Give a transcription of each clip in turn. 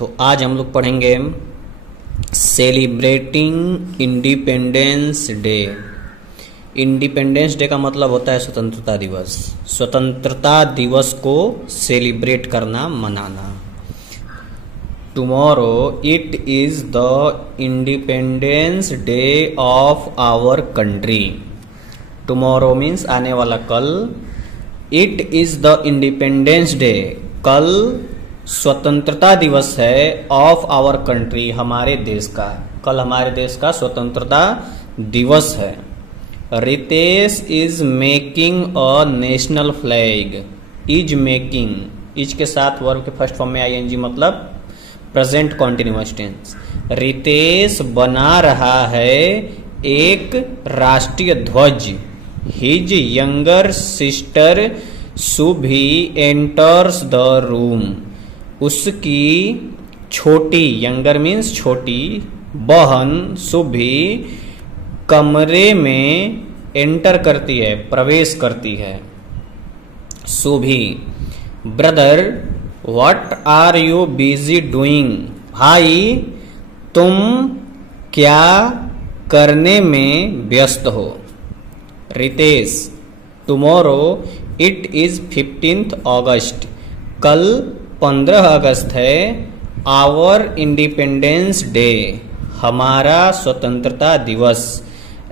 तो आज हम लोग पढ़ेंगे celebrating independence day. Independence day का मतलब होता है स्वतंत्रता दिवस। स्वतंत्रता दिवस को सेलिब्रेट करना, मनाना। Tomorrow it is the Independence Day of our country. Tomorrow means आने वाला कल। It is the Independence Day, कल स्वतंत्रता दिवस है। ऑफ आवर कंट्री, हमारे देश का। कल हमारे देश का स्वतंत्रता दिवस है। Ritesh is making a national flag. Is making, is के साथ वर्ब के फर्स्ट फॉर्म में आईएनजी मतलब प्रेजेंट कॉन्टिन्यूअस टेंस। रितेश बना रहा है एक राष्ट्रीय ध्वज। His younger sister Subhi enters the room. उसकी छोटी, यंगर मीन्स छोटी, बहन सुभी कमरे में एंटर करती है, प्रवेश करती है। Subhi, brother what are you busy doing. भाई तुम क्या करने में व्यस्त हो। Ritesh, tomorrow it is 15th August. कल 15 अगस्त है। आवर इंडिपेंडेंस डे, हमारा स्वतंत्रता दिवस।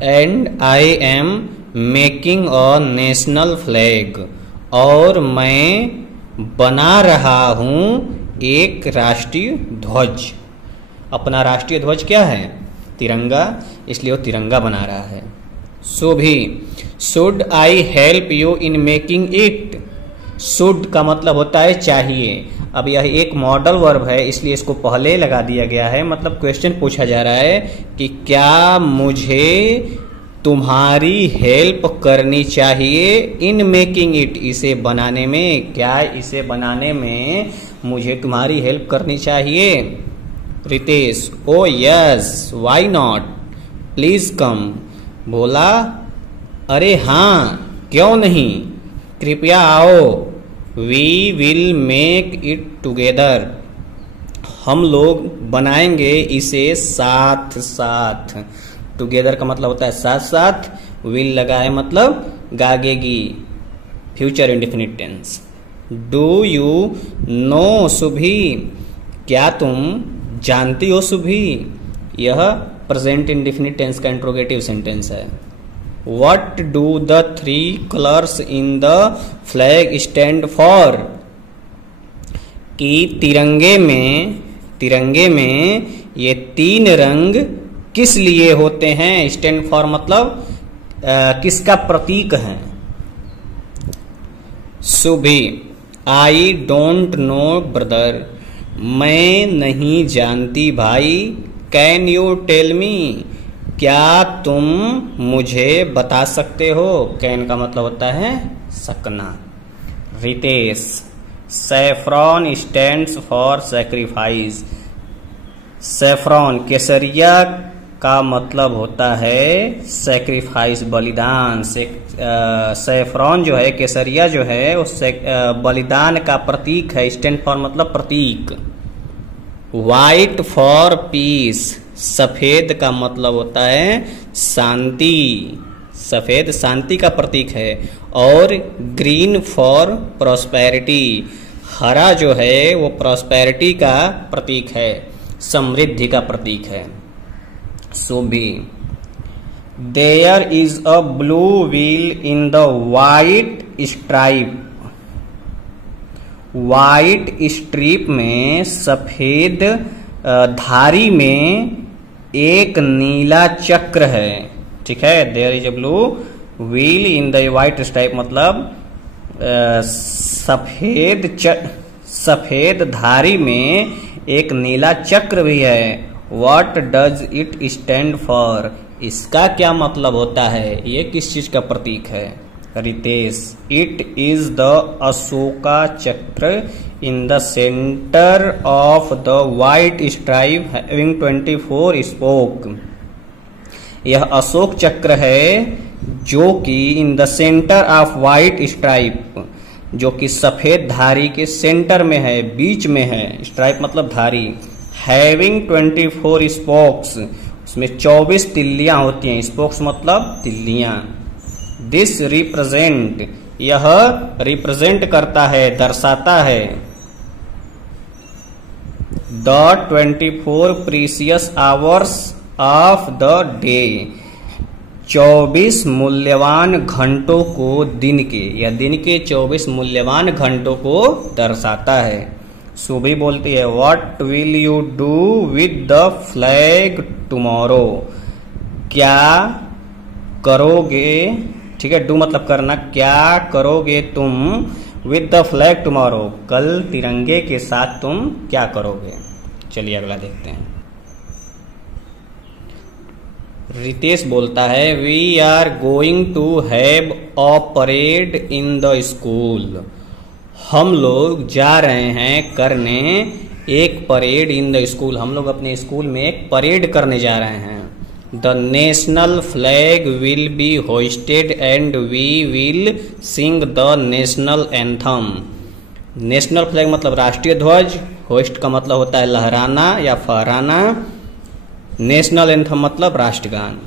And I am making a national flag, और मैं बना रहा हूं एक राष्ट्रीय ध्वज। अपना राष्ट्रीय ध्वज क्या है? तिरंगा, इसलिए वो तिरंगा बना रहा है। सो भी, should I help you in making it. Should का मतलब होता है चाहिए। अब यह एक मॉडल वर्ब है, इसलिए इसको पहले लगा दिया गया है। मतलब क्वेश्चन पूछा जा रहा है कि क्या मुझे तुम्हारी हेल्प करनी चाहिए इन मेकिंग इट, इसे बनाने में। क्या इसे बनाने में मुझे तुम्हारी हेल्प करनी चाहिए? Ritesh, oh yes why not, please come. बोला, अरे हाँ क्यों नहीं, कृपया आओ। We will make it together, हम लोग बनाएंगे इसे साथ साथ। टुगेदर का मतलब होता है साथ साथ। विल लगा है मतलब गागेगी, future indefinite tense. Do you know Subhi, क्या तुम जानती हो सुभी। यह प्रेजेंट इंडेफिनिट टेंस का इंट्रोगेटिव सेंटेंस है। What do the three colors in the flag stand for? कि तिरंगे में ये तीन रंग किस लिए होते हैं? स्टैंड फॉर मतलब किसका प्रतीक है? सुभी, आई डोंट नो ब्रदर, मैं नहीं जानती भाई। कैन यू टेल मी, क्या तुम मुझे बता सकते हो। कैन का मतलब होता है सकना। Ritesh, saffron stands for sacrifice. Saffron, केसरिया का मतलब होता है सैक्रिफाइस, बलिदान। सैफ्रॉन जो है, केसरिया जो है, वो बलिदान का प्रतीक है। स्टैंड फॉर मतलब प्रतीक। व्हाइट फॉर पीस, सफेद का मतलब होता है शांति। सफेद शांति का प्रतीक है। और ग्रीन फॉर प्रॉस्पेरिटी, हरा जो है वो प्रॉस्पेरिटी का प्रतीक है, समृद्धि का प्रतीक है। सो भी, there is a blue wheel in the white stripe. White strip में, सफेद धारी में एक नीला चक्र है। ठीक है, there is a blue wheel in the white stripe मतलब सफेद धारी में एक नीला चक्र भी है। What does it stand for, इसका क्या मतलब होता है, ये किस चीज का प्रतीक है? Ritesh, it is the Ashoka Chakra in the centre of the white stripe having 24 spoke. यह अशोक चक्र है जो कि in the centre of white stripe, जो कि सफेद धारी के सेंटर में है, बीच में है। स्ट्राइप मतलब धारी। हैविंग 24 स्पोक्स, उसमें 24 तिल्लियां होती हैं। स्पोक्स मतलब तिल्लियां। दिस रिप्रेजेंट, यह रिप्रेजेंट करता है, दर्शाता है। The 24 precious hours of the day, 24 मूल्यवान घंटों को दिन के, या दिन के 24 मूल्यवान घंटों को दर्शाता है। सुबह बोलती है what will you do with the flag tomorrow, क्या करोगे, ठीक है, डू मतलब करना, क्या करोगे तुम, विद द फ्लैग टुमारो, कल तिरंगे के साथ तुम क्या करोगे। चलिए अगला देखते हैं। रितेश बोलता है we are going to have a parade in the school, हम लोग जा रहे हैं करने एक परेड इन द स्कूल, हम लोग अपने स्कूल में एक परेड करने जा रहे हैं। The national flag will be hosted and we will sing the national anthem. National flag मतलब राष्ट्रीय ध्वज, होस्ट का मतलब होता है लहराना या फहराना, नेशनल एंथम मतलब राष्ट्रगान।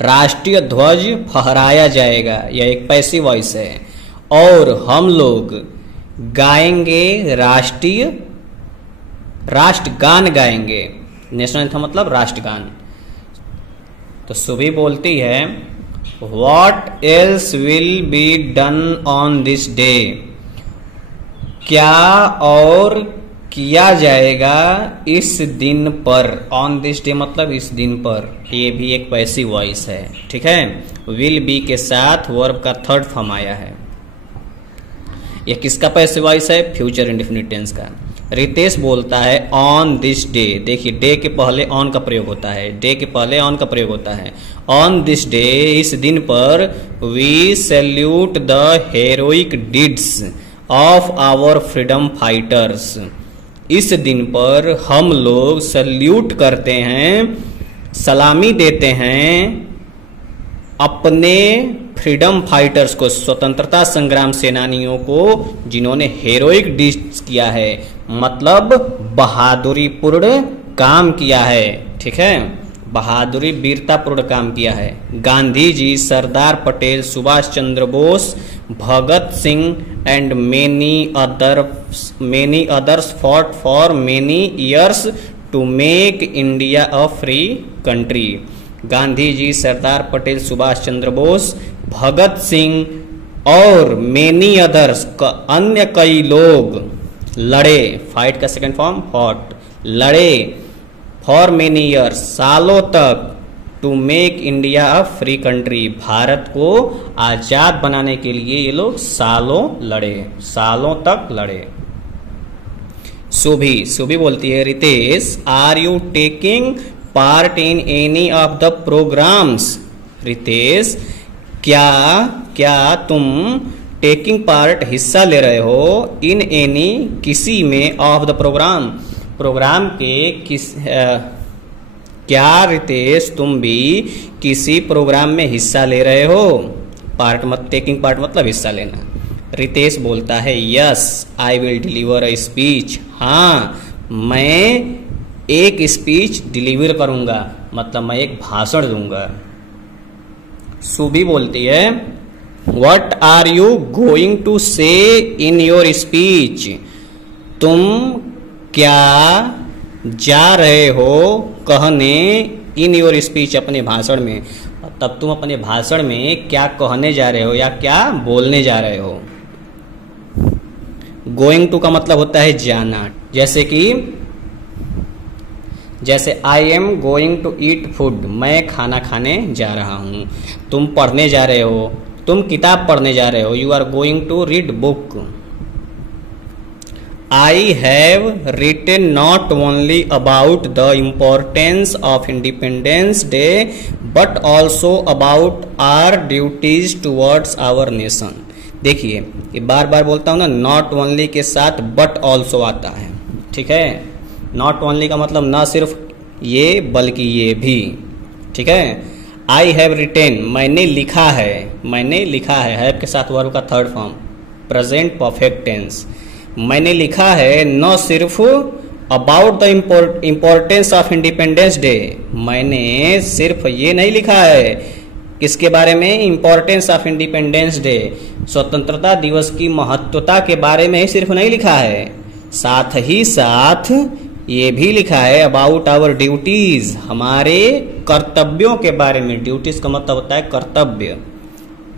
राष्ट्रीय ध्वज फहराया जाएगा, यह एक पैसिव वॉइस है। और हम लोग गाएंगे राष्ट्रगान गाएंगे। नेशनल एंथम मतलब राष्ट्रगान। तो सुबह बोलती है what else will be done on this day, क्या और किया जाएगा इस दिन पर। ऑन दिस डे मतलब इस दिन पर, ये भी एक पैसिव वॉइस है, ठीक है। विल बी के साथ वर्ब का थर्ड फॉर्म आया है। यह किसका पैसिव वॉइस है, फ्यूचर इंडेफिनिट टेंस का। रितेश बोलता है ऑन दिस डे, देखिए डे के पहले ऑन का प्रयोग होता है, डे के पहले ऑन का प्रयोग होता है। ऑन दिस डे, इस दिन पर, we salute the heroic deeds of our freedom fighters, इस दिन पर हम लोग सैल्यूट करते हैं, सलामी देते हैं अपने फ्रीडम फाइटर्स को, स्वतंत्रता संग्राम सेनानियों को जिन्होंने हेरोइक डीड्स किया है, मतलब बहादुरीपूर्ण काम किया है, ठीक है, बहादुरी वीरतापूर्ण काम किया है। Gandhi ji, Sardar Patel, Subhash Chandra Bose, Bhagat Singh and many others fought for many years to make India a free country. Gandhi ji, Sardar Patel, Subhash Chandra Bose, Bhagat Singh और मेनी अदर्स, अन्य कई लोग लड़े, फाइट का सेकंड फॉर्म फॉट, लड़े फॉर मेनी ईयर्स, सालों तक, to make India a free country, Bharat को आजाद बनाने के लिए ये लोग सालों लड़े, सालों तक लड़े। सुभी बोलती है Ritesh are you taking part in any of the programmes. Ritesh क्या तुम टेकिंग पार्ट हिस्सा ले रहे हो, इन एनी किसी में, ऑफ द प्रोग्राम, प्रोग्राम के क्या रितेश तुम भी किसी प्रोग्राम में हिस्सा ले रहे हो। पार्ट मत, टेकिंग पार्ट मतलब हिस्सा लेना। रितेश बोलता है yes I will deliver a speech, हाँ मैं एक स्पीच डिलीवर करूंगा, मतलब मैं एक भाषण दूंगा। सुबी बोलती है what are you going to say in your speech, तुम क्या जा रहे हो कहने, इन योर स्पीच अपने भाषण में, तब तुम अपने भाषण में क्या कहने जा रहे हो या क्या बोलने जा रहे हो। गोइंग टू का मतलब होता है जाना, जैसे I am going to eat food, मैं खाना खाने जा रहा हूं। तुम पढ़ने जा रहे हो, तुम किताब पढ़ने जा रहे हो, you are going to read book. I have written not only about the importance of Independence Day but also about our duties towards our nation. देखिए ये बार बार बोलता हूं ना, नॉट ओनली के साथ बट ऑल्सो आता है, ठीक है। नॉट ओनली का मतलब ना सिर्फ ये बल्कि ये भी, ठीक है। आई हैव रिटेन, मैंने लिखा है, मैंने लिखा है, हैव के साथ वर्ब का third form present perfect tense. मैंने लिखा है न सिर्फ about the importance of Independence Day, मैंने सिर्फ ये नहीं लिखा है किसके बारे में, इम्पोर्टेंस ऑफ इंडिपेंडेंस डे, स्वतंत्रता दिवस की महत्वता के बारे में ही सिर्फ नहीं लिखा है, साथ ही साथ ये भी लिखा है अबाउट आवर ड्यूटीज, हमारे कर्तव्यों के बारे में। ड्यूटीज का मतलब होता है कर्तव्य।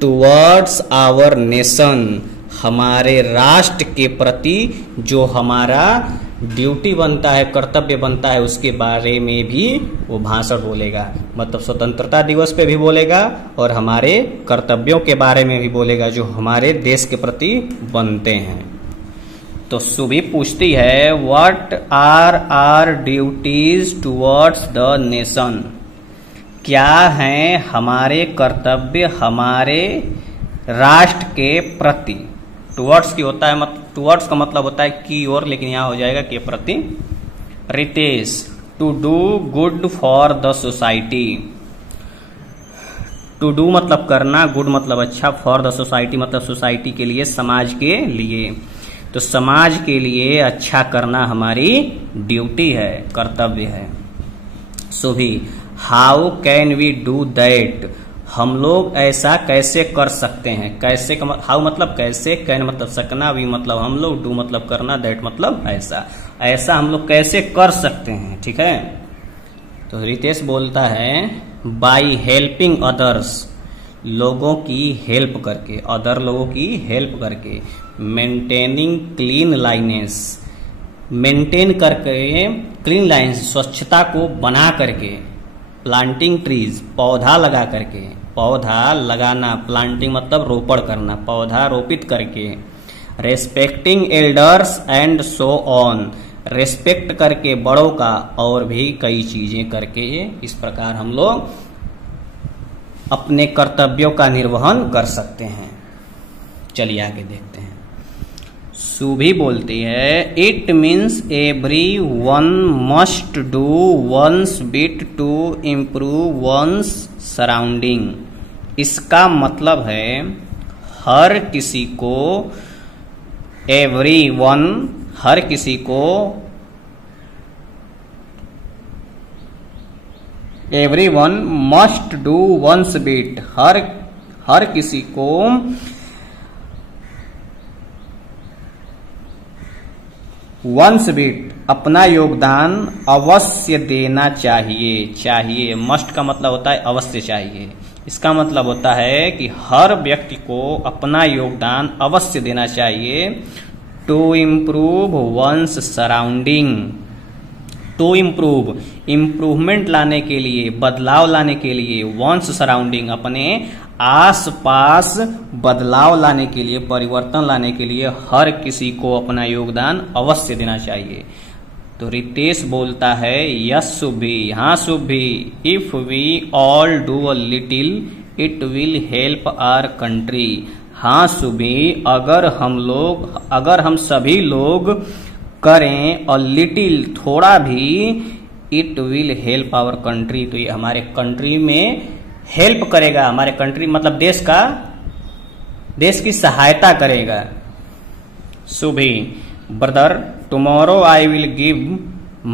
टुवर्ड्स आवर नेशन, हमारे राष्ट्र के प्रति जो हमारा ड्यूटी बनता है, कर्तव्य बनता है, उसके बारे में भी वो भाषण बोलेगा। मतलब स्वतंत्रता दिवस पे भी बोलेगा और हमारे कर्तव्यों के बारे में भी बोलेगा जो हमारे देश के प्रति बनते हैं। तो सुभी पूछती है what are our duties towards the nation, क्या हैं हमारे कर्तव्य हमारे राष्ट्र के प्रति। टुवर्ड्स की होता है टुवर्ड्स का मतलब होता है की ओर, लेकिन यहाँ हो जाएगा के प्रति। Ritesh, to do good for the society. To do मतलब करना, गुड मतलब अच्छा, फॉर द सोसाइटी मतलब सोसाइटी के लिए, समाज के लिए। तो समाज के लिए अच्छा करना हमारी ड्यूटी है, कर्तव्य है। Subhi, how can we do that, हम लोग ऐसा कैसे कर सकते हैं। कैसे का हाउ मतलब कैसे, कैन मतलब सकना, वी मतलब हम लोग, डू मतलब करना, दैट मतलब ऐसा। ऐसा हम लोग कैसे कर सकते हैं, ठीक है। तो रितेश बोलता है बाय हेल्पिंग अदर्स, लोगों की हेल्प करके, अदर लोगों की हेल्प करके। मेंटेनिंग क्लीन लाइनेस, मेंटेन करके क्लीन लाइन्स, स्वच्छता को बना करके। प्लांटिंग ट्रीज, पौधा लगा करके, पौधा लगाना, प्लांटिंग मतलब रोपण करना, पौधा रोपित करके। Respecting elders and so on, respect करके बड़ों का, और भी कई चीजें करके। इस प्रकार हम लोग अपने कर्तव्यों का निर्वहन कर सकते हैं। चलिए आगे देखते हैं। सुभी बोलती है it means every one must do one's bit to improve one's surrounding. इसका मतलब है हर किसी को, एवरी वन हर किसी को, every one must do one's bit, हर किसी को वंस बिट अपना योगदान अवश्य देना चाहिए। चाहिए, मस्ट का मतलब होता है अवश्य चाहिए। इसका मतलब होता है कि हर व्यक्ति को अपना योगदान अवश्य देना चाहिए। To improve one's surrounding, to improve improvement लाने के लिए, बदलाव लाने के लिए, वंस सराउंडिंग अपने आस पास बदलाव लाने के लिए, परिवर्तन लाने के लिए हर किसी को अपना योगदान अवश्य देना चाहिए। तो रितेश बोलता है यस सुभी, हाँ Subhi, if we all do a little it will help our country. हाँ सुभी, अगर हम सभी लोग करें अ लिटिल थोड़ा भी, it will help our country, तो ये हमारे कंट्री में हेल्प करेगा। हमारे कंट्री मतलब देश की सहायता करेगा। Subhi, brother tomorrow I will give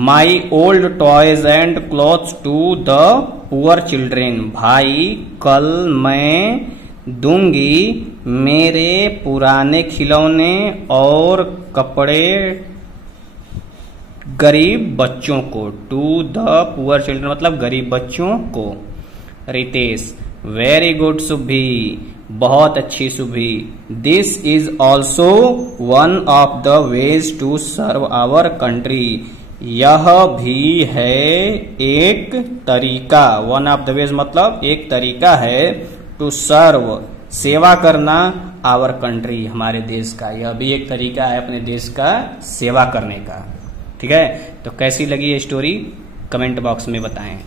my old toys and clothes to the poor children. भाई कल मैं दूंगी मेरे पुराने खिलौने और कपड़े गरीब बच्चों को। टू द पुअर चिल्ड्रन मतलब गरीब बच्चों को। रितेश, वेरी गुड सुभी, बहुत अच्छी Subhi. This is also one of the ways to serve our country. यह भी है एक तरीका, वन ऑफ द वेज मतलब एक तरीका है, टू सर्व सेवा करना, आवर कंट्री हमारे देश का। यह भी एक तरीका है अपने देश का सेवा करने का। ठीक है, तो कैसी लगी ये स्टोरी कमेंट बॉक्स में बताएं।